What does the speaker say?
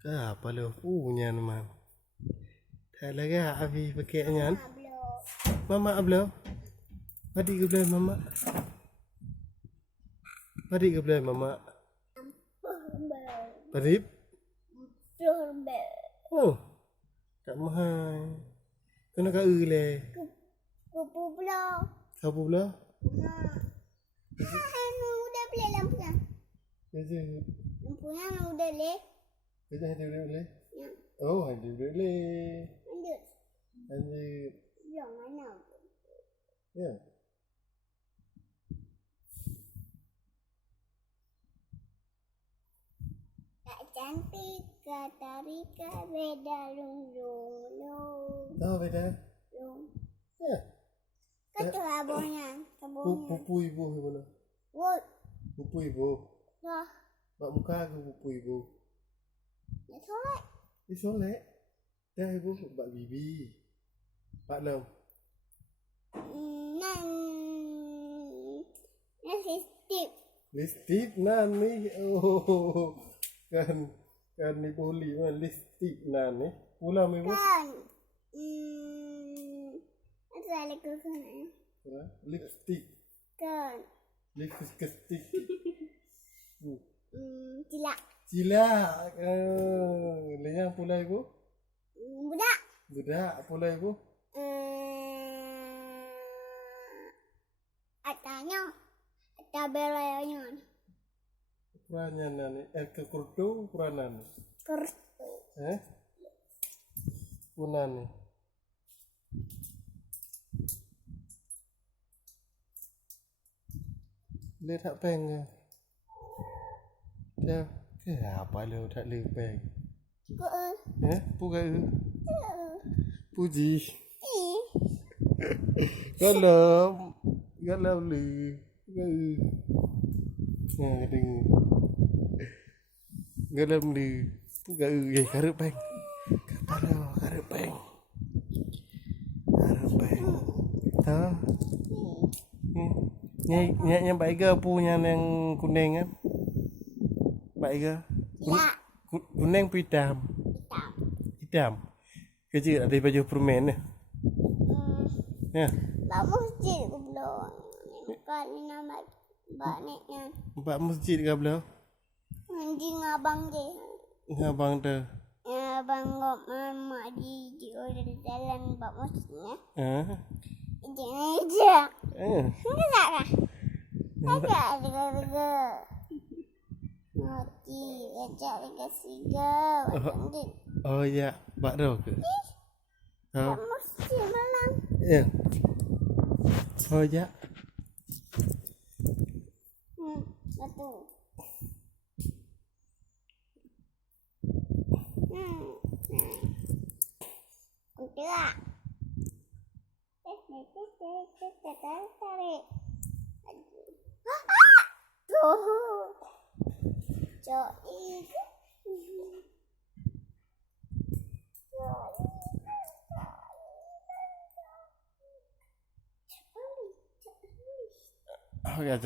Apa lo punya teman? Talaga abi pakai nyan. Mama ablo. Padi ke belah mama. Padi ke belah mama. Padi? Oh. Tak mahal. Kena ka le. Kupu belah. Kau belah? Udah beli lampunya. Kerja. Lampunya udah le. Kerja ada boleh? Ya. Oh, ada boleh. Lanjut. Lanjut. Yang mana? Ya. Tak cantik kata Rika beda lung. Tahu beda? Lung. Ya. Kata abahnya. Pupu ibu ke mana? Woi. Pupu ibu. Dah. Mak muka ke pupu ibu? Ya soleh. Soleh. Dah ibu bak bibi. Pak Lam. Nan. Nasi tip. Listip nan ni. Oh. Kan ni boleh mah listip nan ni. Pulang ibu. Kan. Ada lagi ke sana. Lipstick. Kan. Lipstick. Cilak. Cilak. Lenyang pula ibu. Budak. Budak pula ibu. Atanya. Ada belanya. Peranan ni. Kekurtu peranan. Kertu. Punan ni. Dia tak peng ke? Dia apa lu tak lu peng? Bukan. Puji. Galam lu. Gedeng. Galam lu. Bukan karep peng. Kepala karep peng. Karep peng. Ha? Yang baik ke punya yang kuning kan? Baik ke? Ya. Kuning hitam. Hitam. Hitam. Kecil ada baju permen ni. Ya. Bak masjid ke belum? Bukan ni nama baknya. Bak masjid ke belah? Anjing abang dia. Abang tu. Abang mak di jalan bak masjidnya. Jangan aja. Enggak lah. Ada harga. Mati, ajak harga siga. Oh ya, bak dah ke? Tak mesti malam. Ya. Oh ya. Satu. Kuda. Tarik. Tuh. Joy. Oh ya,